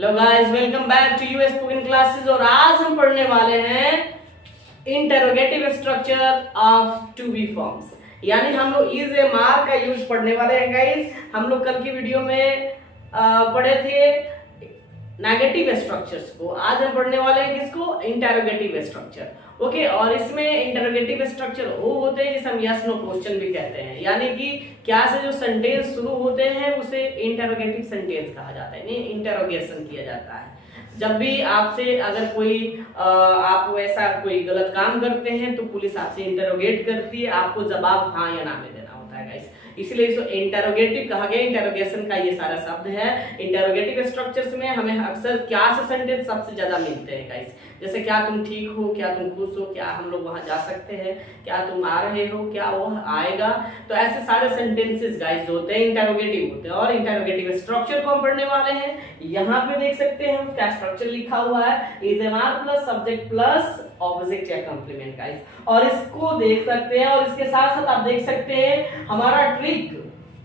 Hello guys, welcome back to us spoken classes. और आज हम पढ़ने वाले हैं interrogative structure of to be forms, यानी हम लोग इज ए मार का यूज पढ़ने वाले हैं गाइस। हम लोग कल की वीडियो में पढ़े थे नेगेटिव स्ट्रक्चर्स को, आज हम पढ़ने वाले हैं किसको? Interrogative structure. ओके, और इसमें इंटरोगेटिव स्ट्रक्चर वो होते हैं जिसे हम यस नो क्वेश्चन भी कहते हैं, यानी कि क्या से जो सेंटेंस शुरू होते हैं उसे इंटरोगेटिव सेंटेंस कहा जाता है, नहीं इंटरोगेशन किया जाता है। जब भी आपसे अगर कोई आप वैसा कोई गलत काम करते हैं तो पुलिस आपसे इंटरोगेट करती है, आपको जवाब हाँ या ना में देना होता है गाइस, इसलिए इसको इंटरोगेटिव कहा गया। इंटरोगेशन का ये सारा शब्द है। इंटरोगेटिव स्ट्रक्चर्स में हमें अक्सर क्या से सेंटेंस सबसे ज्यादा मिलते हैं गाइस, जैसे क्या तुम ठीक हो, क्या तुम खुश हो, क्या हम लोग वहां जा सकते हैं, क्या तुम आ रहे हो, क्या वो आएगा। तो ऐसे सारे सेंटेंसेस गाइस जो होते हैं इंटरोगेटिव होते हैं। और इंटरोगेटिव स्ट्रक्चर को हम पढ़ने वाले हैं। यहाँ पे देख सकते हैं हम क्या स्ट्रक्चर लिखा हुआ है, is am are plus subject plus object या कंप्लीमेंट गाइस। और इसको देख सकते हैं और इसके साथ साथ आप देख सकते हैं हमारा ट्रिक,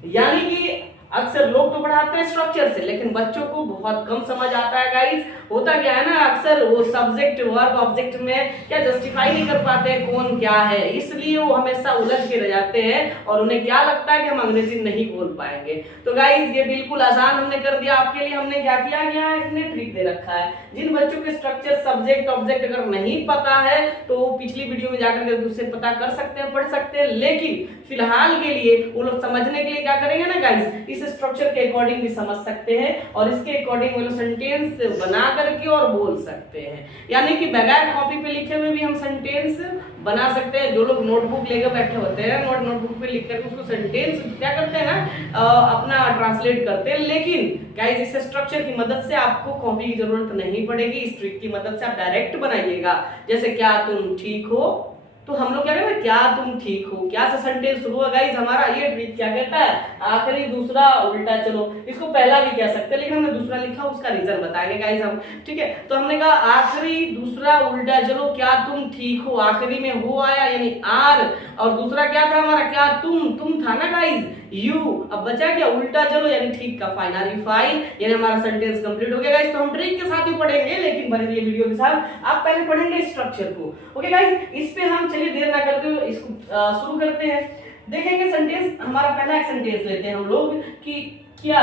यानी कि अक्सर लोग तो पढ़ाते हैं स्ट्रक्चर से, लेकिन बच्चों को बहुत कम समझ आता है गाइस। होता क्या है ना, अक्सर वो सब्जेक्ट वर्ब ऑब्जेक्ट में क्या जस्टिफाई नहीं कर पाते हैं कौन क्या है, इसलिए वो हमेशा उलझ के रह जाते हैं और उन्हें क्या लगता है कि हम अंग्रेजी नहीं बोल पाएंगे। तो गाइस ये बिल्कुल आसान हमने कर दिया आपके लिए। हमने क्या किया, यहाँ इसने ट्रिक दे रखा है। जिन बच्चों के स्ट्रक्चर सब्जेक्ट ऑब्जेक्ट अगर नहीं पता है तो वो पिछली वीडियो में जाकर के उससे पता कर सकते हैं, पढ़ सकते हैं। लेकिन फिलहाल के लिए वो लोग समझने के लिए क्या करेंगे ना गाइस, इस स्ट्रक्चर के अकॉर्डिंग भी समझ सकते हैं और इसके अकॉर्डिंग वो लोग सेंटेंस बना करके और बोल सकते हैं, यानी कि बगैर कॉपी पे लिखे हुए भी हम सेंटेंस बना सकते हैं। जो लोग नोटबुक लेकर बैठे होते हैं, नोटबुक पे लिख करके उसको सेंटेंस क्या करते हैं ना, अपना ट्रांसलेट करते हैं। लेकिन गाइस इस स्ट्रक्चर की मदद से आपको कॉपी की जरूरत नहीं पड़ेगी, इस ट्रिक की मदद से आप डायरेक्ट बनाइएगा। जैसे क्या तुम ठीक हो, तो हम लोग क्या करेंगे, क्या तुम ठीक हो, क्या से सेंटेंस शुरू है गाइस हमारा। ये ट्रिक क्या कहता है, आखिरी दूसरा उल्टा चलो, इसको पहला भी कह सकते हैं लेकिन हमने दूसरा लिखा, उसका रीजन बताएंगे गाइस हम, ठीक है। तो हमने कहा आखिरी दूसरा उल्टा चलो, क्या तुम ठीक हो, आखिरी में हो आया यानी आर, और दूसरा क्या था हमारा, क्या तुम था ना गाइस, यू। अब बचा क्या, उल्टा चलो यानी ठीक का फाइनल फाइन, यानी हमारा सेंटेंस कंप्लीट हो गया गाइस। तो हम ट्रिक के साथ ही पढ़ेंगे, लेकिन बने रहिए वीडियो के साथ। आप पहले पढ़ेंगे स्ट्रक्चर को, ओके गाइस। इस पे हम चलिए देर ना करते हुए इसको शुरू करते हैं। देखेंगे सेंटेंस, हमारा पहला एक सेंटेंस लेते हैं हम लोग कि क्या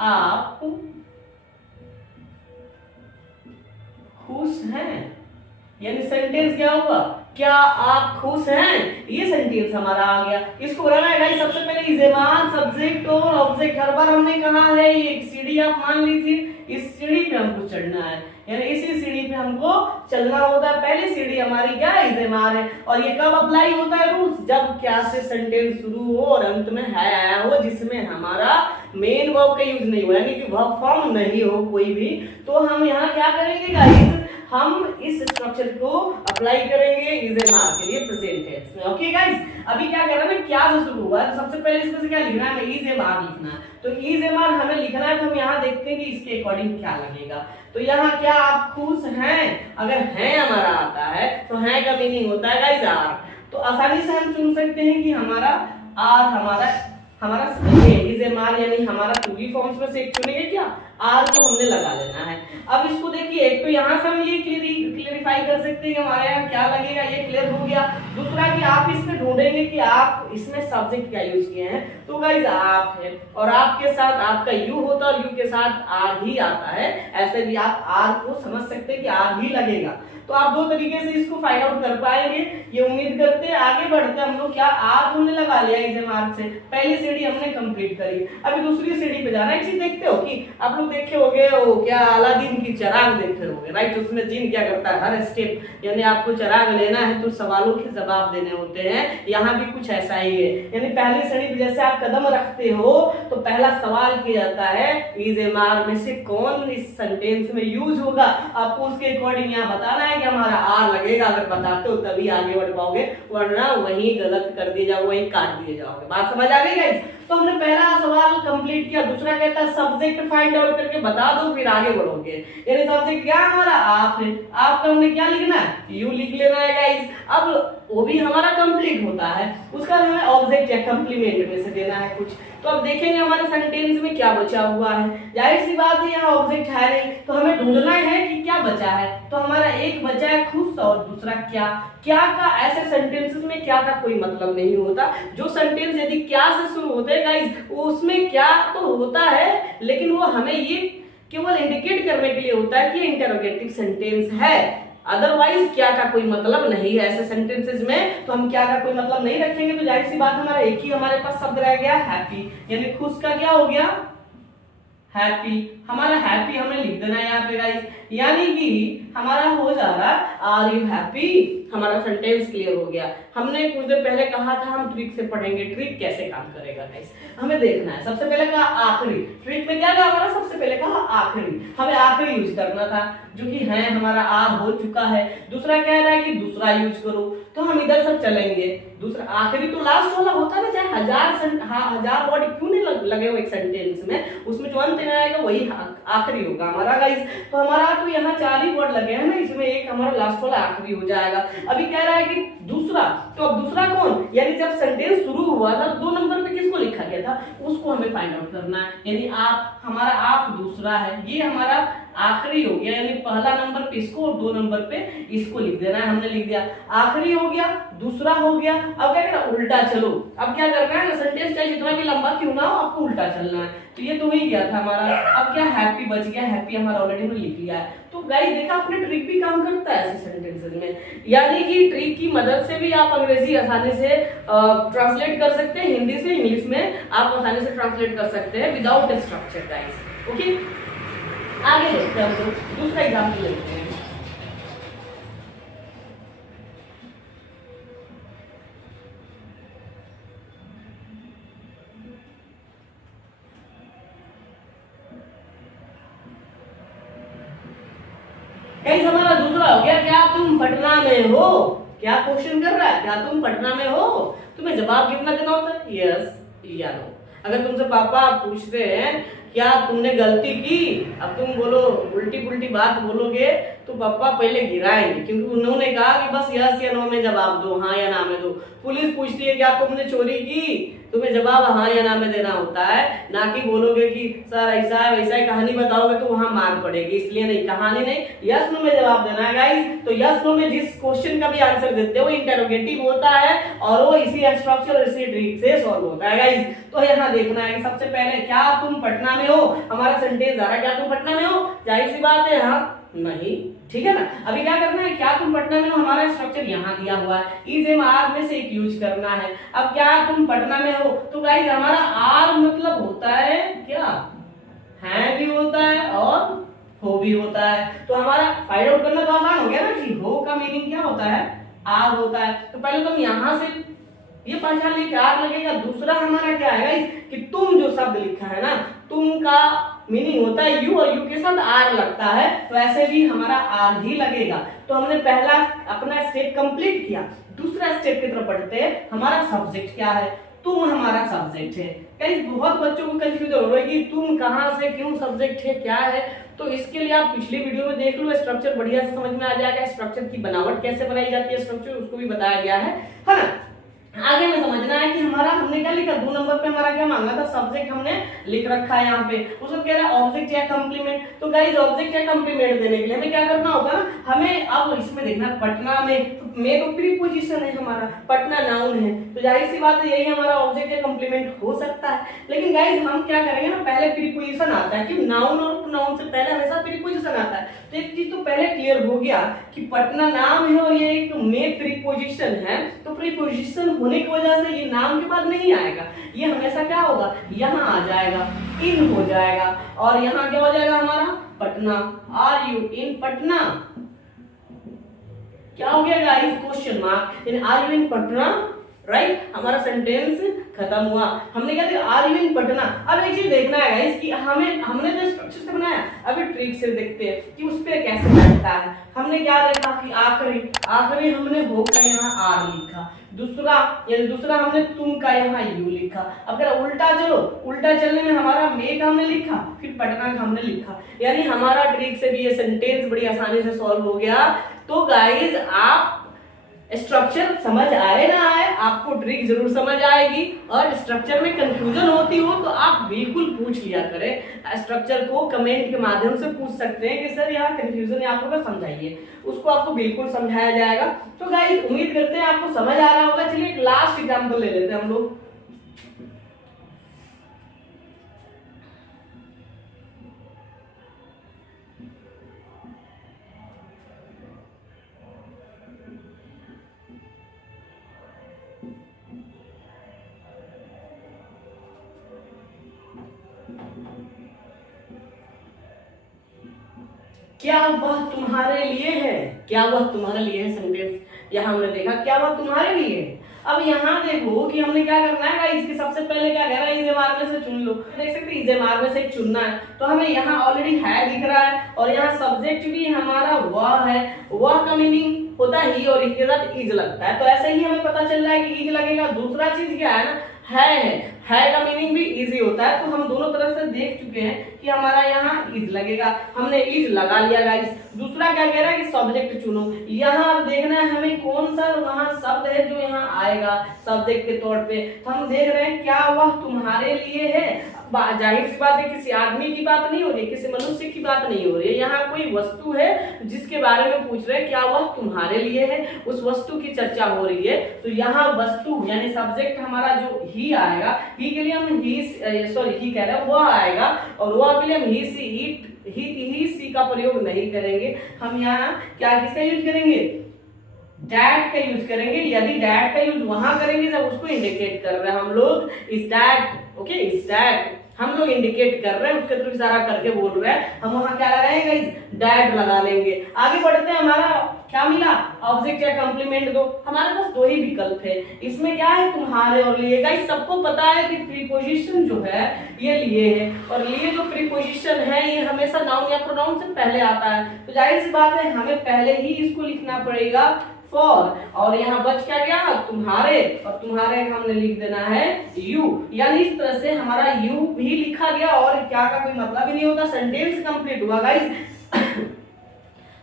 आप खुश हैं, यानी सेंटेंस क्या होगा, क्या आप खुश हैं, ये सेंटेंस हमारा आ गया। इसको बनाना है गाइस, सबसे पहले इज ए मान सब्जेक्ट और ऑब्जेक्ट। हर बार हमने कहा है ये सीढ़ी आप मान लीजिए, इस सीढ़ी पे हमको चढ़ना है, यानी इसी सीढ़ी पे हमको चलना होता है। पहली सीढ़ी हमारी क्या इज ए मान है, और ये कब अप्लाई होता है रूल्स, जब क्या से सेंटेंस शुरू हो और अंत में है आया हो जिसमें हमारा मेन वर्ब का यूज नहीं हो, यानी कि वर्ब फॉर्म नहीं हो कोई भी। तो हम यहाँ क्या करेंगे गाइस, हम इस स्ट्रक्चर को अप्लाई करेंगे इज ए मार के लिए प्रेजेंट टेंस में। ओके गाइस, अभी क्या कर रहे हैं, क्या से शुरू हुआ है, तो सबसे पहले इसमें से क्या लिखना है, इज ए मार लिखना है। तो इज ए मार हमें लिखना है, तो हम यहाँ देखते हैं कि इसके अकॉर्डिंग क्या लगेगा। तो यहाँ क्या आप खुश हैं, अगर हैं हमारा आता है तो हैं का मीनिंग होता है गाइस आर। तो आसानी से हम चुन सकते हैं कि हमारा आर हमारा इज ए मार, यानी हमारा टू बी फॉर्म्स में से एक चुनेंगे, क्या आर को हमने लगा लेना है। अब इसको देखिए, एक तो यहाँ से हम ये क्लियरिफाई कर सकते हैं कि हमारे यहाँ क्या लगेगा, ये क्लियर हो गया। दूसरा कि आप इसमें ढूंढेंगे कि आप इसमें सब्जेक्ट क्या यूज किए हैं, तो गाइस आप है और आपके साथ आपका यू होता है और यू के साथ आर ही आता है। ऐसे भी आप आर को समझ सकते हैं कि आर ही लगेगा। तो आप दो तरीके से इसको फाइंड आउट कर पाएंगे, ये उम्मीद करते हैं। आगे बढ़ते हम लोग, क्या आर हमने लगा लिया इस मार्क से, पहली सीढ़ी हमने कंप्लीट करी, अभी दूसरी सीढ़ी पे जाना है। चीज देखते हो कि आप लोग देखे होंगे वो क्या अलादीन की चिराग देखे होंगे, राइट। उसमें जिन क्या करता है, हर स्टेप यानी आपको चिराग लेना है तो सवालों के जवाब देने होते हैं। यहाँ भी कुछ ऐसा ही है, यानी पहली सीढ़ी पे जैसे आप कदम रखते हो तो पहला सवाल किया जाता है इज ए मार में से कौन इस सेंटेंस में यूज होगा। आपको उसके अकॉर्डिंग यहाँ बताना है कि हमारा आर लगेगा। अगर बताते हो तभी आगे बढ़ पाओगे, वरना वहीं गलत कर दिए जाओगे, वहीं काट दिए जाओगे। बात समझ आ गई गाइस। तो हमने पहला सवाल कंप्लीट किया। दूसरा कहता है सब्जेक्ट फाइंड आउट करके बता दो, फिर आगे बढ़ोगे। यानी सब्जेक्ट क्या हमारा आप है, आपका हमने क्या लिखना है, यू लिख लेना है गाइस। अब वो भी हमारा कंप्लीट होता है, उसका हमें ऑब्जेक्ट या कंप्लीमेंट में से देना है कुछ। तो अब देखेंगे हमारे सेंटेंस में क्या बचा हुआ है। जाहिर सी बात है यहाँ ऑब्जेक्ट है नहीं, तो हमें ढूंढना है कि क्या बचा है। तो हमारा एक बचा है खुश और दूसरा क्या। क्या का ऐसे सेंटेंसेस में क्या का कोई मतलब नहीं होता। जो सेंटेंस यदि क्या से शुरू होते हैं गाइस, उसमें क्या तो होता है, लेकिन वो हमें ये केवल इंडिकेट करने के लिए होता है कि इंटरोगेटिव सेंटेंस है। अदरवाइज क्या का कोई मतलब नहीं है ऐसे सेंटेंसेस में, तो हम क्या का कोई मतलब नहीं रखेंगे। तो जाहिर सी बात हमारा एक ही हमारे पास शब्द रह गया हैप्पी, यानी खुश का क्या हो गया हैप्पी। हमारा हैप्पी हमें लिख देना है यहाँ पे गाइस, यानी कि हमारा हो जा रहा आर यू हैप्पी। हमारा सेंटेंस क्लियर हो गया। हमने कुछ देर पहले कहा था हम ट्रिक से पढ़ेंगे, ट्रिक कैसे काम करेगा गाइस हमें देखना है। सबसे पहले कहा आखिरी, ट्रिक में क्या कहा हमारा, सबसे पहले कहा आखिरी, हमें आखिरी यूज करना था, जो कि है हमारा आर हो चुका है। दूसरा कह रहा है कि दूसरा यूज करो, तो हम इधर से चलेंगे। दूसरा आखिरी तो लास्ट वाला होता है ना, चाहे हजार वर्ड क्यों नहीं लगे हो एक सेंटेंस में, उसमें जो अंत में आएगा वही आखिरी होगा हमारा गाइस। तो हमारा तो यहाँ 4 ही वर्ड लगे हैं ना, इसमें एक हमारा लास्ट वाला आखिरी हो जाएगा। अभी कह रहा है कि दूसरा, तो अब दूसरा कौन, यानी जब सेंटेंस शुरू हुआ था 2 नंबर पे किसको लिखा गया था, उसको हमें फाइंड आउट करना है। यानी आप, हमारा आप दूसरा है, ये हमारा आखिरी हो गया, यानी पहला नंबर पे इसको और 2 नंबर पे इसको लिख देना है। हमने लिख दिया, आखिरी हो गया, दूसरा हो गया। अब क्या करना, उल्टा चलो। अब क्या करना है, सेंटेंस चाहे जितना भी लंबा क्यों ना हो, आपको उल्टा चलना है। तो ये तो हो ही गया था हमारा। अब क्या हैप्पी बच गया, हैप्पी हमारा ऑलरेडी हमने लिख लिया है। तो गाइस देखा आपने, ट्रिक भी काम करता है ऐसे सेंटेंसेस में, यानी कि ट्रिक की मदद से भी आप अंग्रेजी आसानी से ट्रांसलेट कर सकते हैं, हिंदी से इंग्लिश में आप आसानी से ट्रांसलेट कर सकते हैं विदाउट स्ट्रक्चर गाइस। ओके, आगे देखते हैं, हम लोग दूसरा एग्जाम्पल लेते हैं। गाइस हमारा दूसरा हो गया, क्या तुम पटना में हो। क्या क्वेश्चन कर रहा है, क्या तुम पटना में हो। तुम्हें जवाब कितना देना होता है, यस या नो। अगर तुमसे पापा पूछते हैं क्या तुमने गलती की, अब तुम बोलो उल्टी पुल्टी बात बोलोगे तो पापा पहले गिराएंगे, क्योंकि उन्होंने कहा कि बस यस या नो में जवाब दो, हाँ या ना में दो। पुलिस पूछती है क्या तुमने चोरी की, तुम्हें जवाब हाँ या ना में देना होता है, ना कि बोलोगे कि सर ऐसा है वैसा है, कहानी बताओगे तो वहां मार पड़ेगी, इसलिए नहीं, कहानी नहीं, यस नो में जवाब देना है गाइस। तो यस नो में जिस क्वेश्चन का भी आंसर देते हो इंटरोगेटिव होता है, और वो इसी स्ट्रक्चर और इसी ट्रिक से सॉल्व होता है गाइस। तो यहाँ देखना है कि सबसे पहले क्या तुम पटना में हो, हमारा सेंटेंस आ रहा है क्या तुम पटना में हो, जाहिर सी बात है हाँ नहीं, ठीक है ना। अभी क्या करना है, क्या तुम पटना में हो, हमारा स्ट्रक्चर यहाँ दिया हुआ है, इज एम आर में से एक यूज करना है। अब क्या तुम पटना में हो, तो गाइस हमारा आर मतलब होता है क्या, है भी होता है और हो भी होता है। तो हमारा फाइंड आउट करना तो आसान हो गया ना कि हो का मीनिंग क्या होता है, आर होता है। तो पहले तो हम यहाँ से ये पहचान लेके आर लगेगा। दूसरा हमारा क्या है गाइस कि तुम जो शब्द लिखा है ना, तुम का मीनिंग होता है यू, और यू के साथ आर लगता है, तो ऐसे भी हमारा आर ही लगेगा। तो हमने पहला अपना स्टेप कंप्लीट किया। दूसरा स्टेप की तरफ बढ़ते हैं, हमारा सब्जेक्ट क्या है, तुम हमारा सब्जेक्ट है। कई बहुत बच्चों को कंफ्यूजन हो रहा है कि तुम कहाँ से क्यों सब्जेक्ट है क्या है। तो इसके लिए आप पिछली वीडियो में देख लो, स्ट्रक्चर बढ़िया से समझ में आ जाएगा, स्ट्रक्चर की बनावट कैसे बनाई जाती है, स्ट्रक्चर उसको भी बताया गया है ना। आगे में समझना है कि हमारा हमने क्या लिखा, 2 नंबर पे हमारा क्या मांगा था, सब्जेक्ट हमने लिख रखा है यहाँ पे। उसको कह रहा है ऑब्जेक्ट या कॉम्प्लीमेंट। तो गाइस ऑब्जेक्ट या कॉम्प्लीमेंट देने के लिए हमें क्या करना होगा ना, हमें अब इसमें देखना पटना में तो प्रीपोजिशन है हमारा, पटना नाउन है, तो जाहिर सी बात है यही हमारा ऑब्जेक्ट या कॉम्प्लीमेंट हो सकता है। लेकिन गाइस हम क्या करेंगे ना, पहले प्रीपोजिशन आता है कि नाउन और प्रोनाउन से पहले हमेशा प्रीपोजिशन आता है। तो एक चीज तो पहले क्लियर हो गया कि पटना नाम है और ये एक में प्रीपोजिशन है, तो प्रीपोजिशन होने की वजह से ये नाम के बाद नहीं आएगा, ये हमेशा क्या होगा, यहाँ आ जाएगा, इन हो जाएगा, और यहाँ क्या हो जाएगा हमारा Patna, are you in Patna. क्या हो गया guys, question mark, in are you in Patna, right. हमारा सेंटेंस खत्म हुआ। हमने क्या दिया, आर यू इन पटना। अब एक चीज देखना है गाइस कि हमने जो स्ट्रक्चर से बनाया, अभी ट्रिक से देखते हैं कि उस पे कैसे बैठता है। हमने क्या देखा कि आखिरी हमने हो का यहाँ आर लिखा, दूसरा हमने तुम का यहाँ यू लिखा। अब अगर उल्टा चलो, उल्टा चलने में हमारा मे का हमने लिखा, फिर पटना का हमने लिखा, यानी हमारा ट्रिक से भी ये सेंटेंस बड़ी आसानी से सॉल्व हो गया। तो गाइस आप स्ट्रक्चर समझ आए ना आए, आपको ट्रिक जरूर समझ आएगी। और स्ट्रक्चर में कंफ्यूजन होती हो तो आप बिल्कुल पूछ लिया करें, स्ट्रक्चर को कमेंट के माध्यम से पूछ सकते हैं कि सर यहाँ कंफ्यूजन है, आप लोग समझाइए, उसको आपको बिल्कुल समझाया जाएगा। तो गाइस उम्मीद करते हैं आपको समझ आ रहा होगा। चलिए एक लास्ट एग्जाम्पल ले लेते हैं हम लोग। क्या वह तुम्हारे लिए है, क्या वह तुम्हारे लिए है सेंटेंस यहाँ हमने देखा, क्या वह तुम्हारे लिए है। अब यहाँ देखो कि हमने क्या करना है गाइस, इसके सबसे पहले क्या कह रहा है, इस एमआर में से चुन लो। देख सकते हैं इस एमआर में से एक चुनना है, तो हमें यहाँ ऑलरेडी है दिख रहा है, और यहाँ सब्जेक्ट भी हमारा वह है, वह का मीनिंग होता है ही, और इसके साथ इज लगता है, तो ऐसे ही हमें पता चल रहा है कि इज लगेगा। दूसरा चीज क्या है ना, है का मीनिंग भी इजी होता है, तो हम दोनों तरफ से देख चुके हैं कि हमारा यहाँ इज लगेगा, हमने इज लगा लिया गाइस। दूसरा क्या कह रहा है कि सब्जेक्ट चुनो, यहाँ देखना है हमें कौन सा वहां शब्द है जो यहाँ आएगा सब्जेक्ट के तौर पे, तो हम देख रहे हैं क्या वह तुम्हारे लिए है। जाहिर सी बात है किसी आदमी की बात नहीं हो रही, किसी मनुष्य की बात नहीं हो रही है, यहाँ कोई वस्तु है जिसके बारे में पूछ रहे हैं क्या वह तुम्हारे लिए है, उस वस्तु की चर्चा हो रही है। तो यहाँ वस्तु यानी सब्जेक्ट हमारा जो ही आएगा, ही के लिए हम ही कह रहे हैं वह आएगा, और वह के लिए हम ही सी का प्रयोग नहीं करेंगे, हम यहाँ क्या किसका यूज करेंगे, डैट का यूज करेंगे। यदि डैट का यूज वहां करेंगे जब उसको इंडिकेट कर रहे हैं हम लोग, is that, okay is that हम लोग इंडिकेट कर रहे हैं, उसके थ्रू इशारा करके बोल रहे हैं, हम वहां क्या लगाएंगे, डैट लगा लेंगे। आगे बढ़ते हैं, हमारा क्या मिला, ऑब्जेक्ट या कॉम्प्लीमेंट दो, हमारे पास दो ही विकल्प है, इसमें क्या है तुम्हारे और लिए। गाइस सबको पता है कि प्रीपोजिशन जो है ये लिए है, और लिए जो प्रीपोजिशन है ये हमेशा नाउन या प्रोनाउन से पहले आता है, तो जाहिर सी बात है हमें पहले ही इसको लिखना पड़ेगा फॉर, और यहाँ बच क्या गया तुम्हारे, और तुम्हारे का हमने लिख देना है यू, यानी इस तरह से हमारा यू भी लिखा गया, और क्या का कोई मतलब ही नहीं होता, सेंटेंस कंप्लीट हुआ गाइस।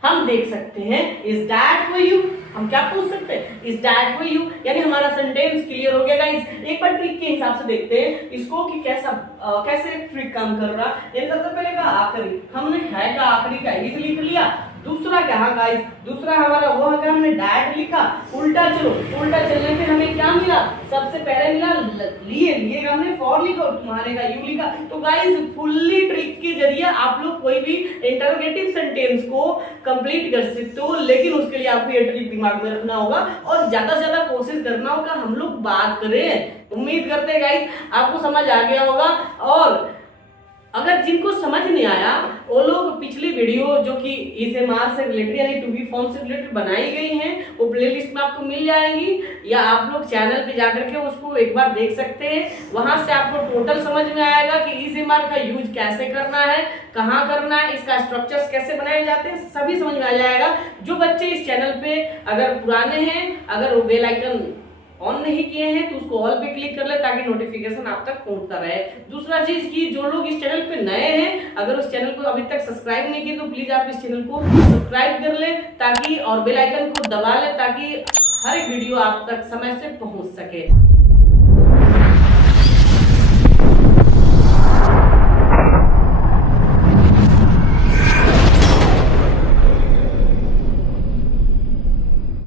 हम देख सकते हैं इज दैट फॉर यू, हम क्या पूछ सकते हैं, इज दैट फॉर यू, यानी हमारा सेंटेंस क्लियर हो गया गाइस। एक बार ट्रिक के हिसाब से देखते हैं इसको कि कैसे ट्रिक काम कर रहा है। सबसे पहले का आखिरी, हमने है का आखिरी का इज लिख लिया। दूसरा क्या है गाइस, दूसरा हमारा वो है, हमने डैट लिखा, उल्टा चलो, उल्टा चलने पे हमें क्या मिला, सबसे पहले मिला लिए का हमने फॉर लिखा, और तुम्हारे का यू लिखा। तो गाइस फुल्ली ट्रिक के जरिए आप लोग कोई भी इंटरोगेटिव सेंटेंस को कंप्लीट कर सकते हो, लेकिन उसके लिए आपको ये ट्रिक दिमाग में रखना होगा, और ज्यादा से ज्यादा कोशिश करना होगा हम लोग बात करें। उम्मीद करते हैं गाइस आपको समझ आ गया होगा, और अगर जिनको समझ नहीं आया वो लोग पिछली वीडियो जो कि इस एमआर से रिलेटेड यानी टू बी फॉर्म से रिलेटेड बनाई गई हैं वो प्लेलिस्ट में आपको मिल जाएंगी, या आप लोग चैनल पे जाकर के उसको एक बार देख सकते हैं। वहां से आपको टोटल समझ में आएगा कि इस एमआर का यूज कैसे करना है, कहाँ करना है, इसका स्ट्रक्चर्स कैसे बनाए जाते हैं, सभी समझ में आ जाएगा। जो बच्चे इस चैनल पे अगर पुराने हैं, अगर वो बेल आइकन ऑन नहीं किए हैं तो उसको ऑल पे क्लिक कर ले ताकि नोटिफिकेशन आप तक पहुंचता रहे। दूसरा चीज की जो लोग इस चैनल पे नए हैं, अगर उस चैनल को अभी तक सब्सक्राइब नहीं किए तो प्लीज आप इस चैनल को सब्सक्राइब कर ले ताकि, और बेल आइकन को दबा ले ताकि हर एक वीडियो आप तक समय से पहुंच सके।